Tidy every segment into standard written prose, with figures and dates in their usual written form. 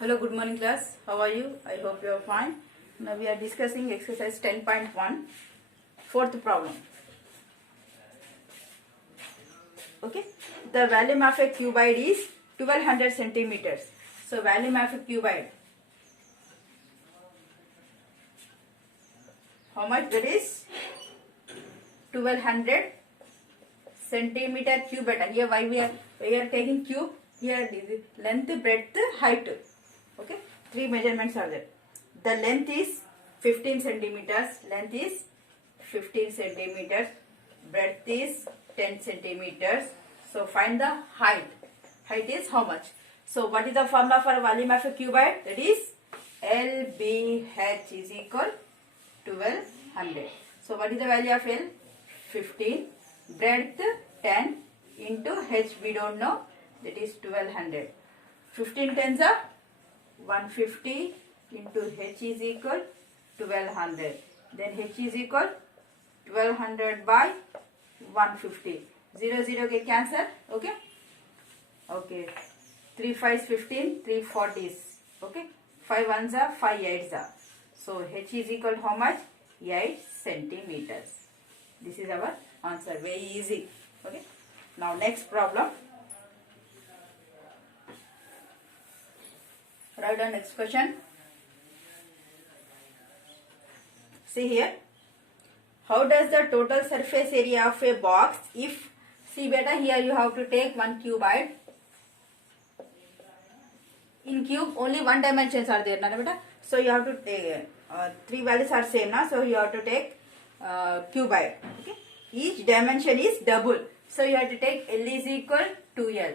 Hello, good morning class. How are you? I hope you are fine. Now we are discussing exercise 10.1, fourth problem. Okay. The volume of a cuboid is 1200 centimeters. So volume of a cuboid. How much that is? 1200 centimeter cube. Here why we are taking cube. Here length, breadth, height. Okay, three measurements are there. The length is 15 centimeters. Length is 15 centimeters. Breadth is 10 centimeters. So find the height. Height is how much? So what is the formula for volume of a cuboid? That is LBH is equal 1200. So what is the value of L? 15. Breadth 10 into H we don't know. That is 1200. 15 tens are 150 into H is equal 1200. Then H is equal 1200 by 150. 0 0 get cancel. Okay. Okay. 3 5s 15. 3 40s. Okay. 5 1s are 5 8s are. So H is equal to how much? 8 centimeters. This is our answer. Very easy. Okay. Now next problem. Write down next question. See here. How does the total surface area of a box if, see beta, here you have to take one cuboid. In cube only one dimensions are there, na beta. So you have to take three values are same, na. So you have to take cuboid. Okay. Each dimension is double. So you have to take L is equal to L.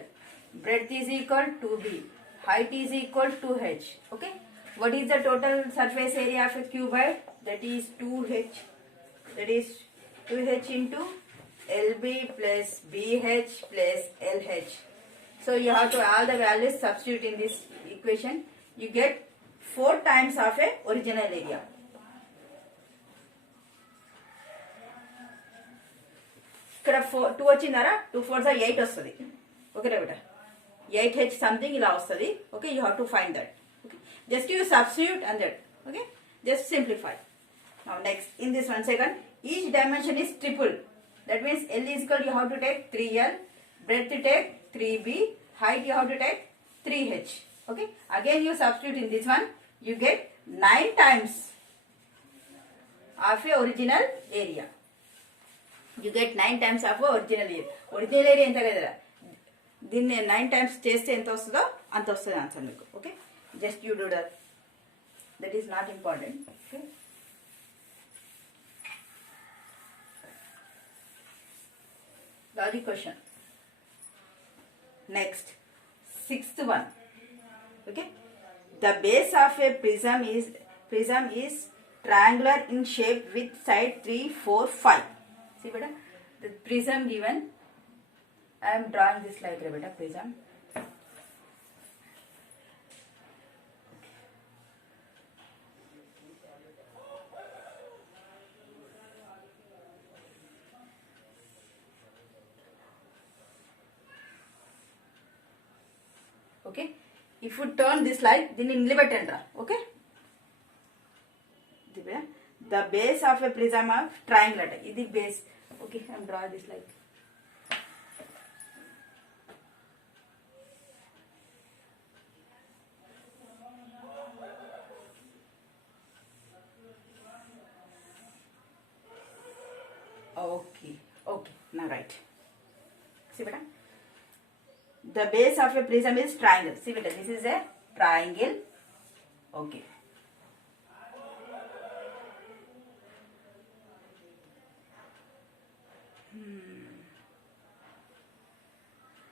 Breadth is equal to B. Height is equal to H. Okay. What is the total surface area of a cuboid? That is 2H. That is 2H into LB plus BH plus LH. So you have to all the values substitute in this equation. You get 4 times of a original area. ఇక్కడ 2 వచ్చిందారా 2 4s 8 వస్తుంది. ఓకేనా బేటా 8H something ఇలా వస్తుంది. Okay, you have to find that. Okay, just you substitute and that. Okay, just simplify. Now next, in this one second, each dimension is triple. That means L is equal, you have to take 3L, breadth take 3B, height you have to take 3H. Okay, again you substitute in this one, you get 9 times of a original area. You get 9 times of a original area. Original area ఎంత కదా దీన్ని 9 times చేస్తే ఎంత వస్తుందో అంత వస్తుంది answer మీకు. Okay, just you do that. That is not important. Okay, logic question. Next 6th one. Okay, the base of a prism is triangular in shape with side 3 4 5. See beta, the prism given, I am drawing this like beta prism. Okay, if you turn this like దీన్ని నిలబెట్టండి. Okay, the base of a prism of triangle ఇది base. Okay, I am drawing this like. Okay, now right. See beta, the base of a prism is triangle. See beta, this is a triangle. Okay,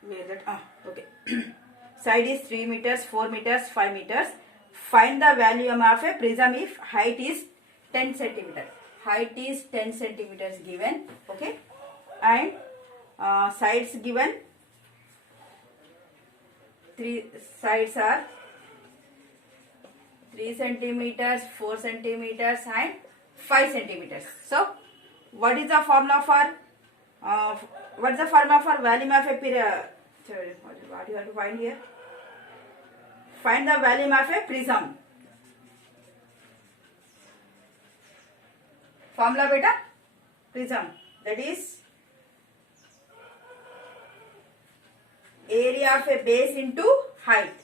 where that okay. Side is 3 meters, 4 meters, 5 meters. Find the volume of a prism if height is 10 centimeters. Height is 10 centimeters given. Okay, and sides given. 3 sides are 3 centimeters, 4 centimeters and 5 centimeters. So what is the formula for volume of a what you have to find here? find the volume of a prism. Formula beta, prism, that is area of a base into height.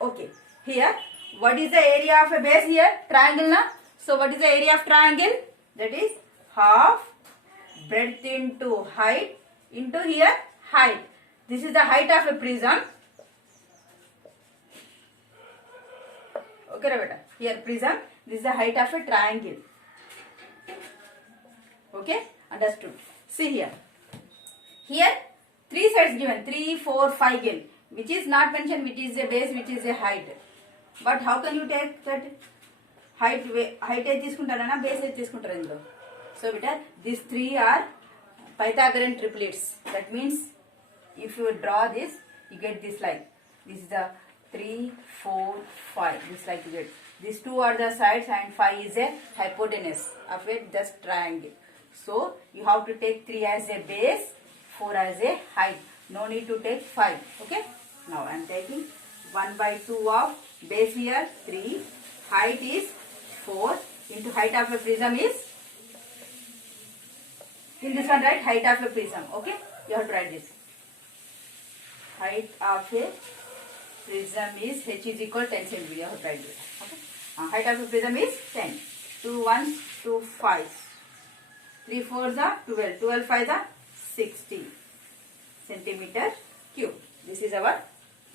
Okay, here what is the area of a base here? Triangle na? So what is the area of triangle? That is half breadth into height into here height. This is the height of a prism. Okay, beta. Here prism. This is the height of a triangle. Okay, understood. See here. Here 3 sides given, 3, 4, 5 given, which is not mentioned, which is a base, which is a height. But how can you take that height? Height is తీసుకుంటారా నా base is తీసుకుంటారా ఇందులో? So beta, these 3 are Pythagorean triplets. That means if you draw this, you get this like. This is the 3, 4, 5. This like you get. These 2 are the sides and 5 is a hypotenuse of a just triangle. So you have to take 3 as a base, 4 as a height. No need to take 5. Okay. Now I am taking 1/2 of base here 3. Height is 4 into height of a prism is in this one, right? Height of a prism. Okay. You have to write this. Height of a prism is h is equal 10 centimeter. You have to write this. Okay. Height of a prism is 10. 2 1s, 2 5s. 3 4s are 12. 12 5s are 60 centimeter cube. This is our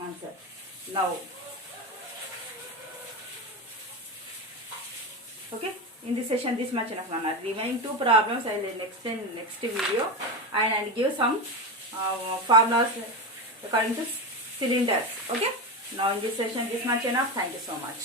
answer. Now, okay. In this session, this much enough. Remaining 2 problems I will explain next video, and I will give some formulas according to cylinders. Okay. Now in this session, this much enough. Thank you so much.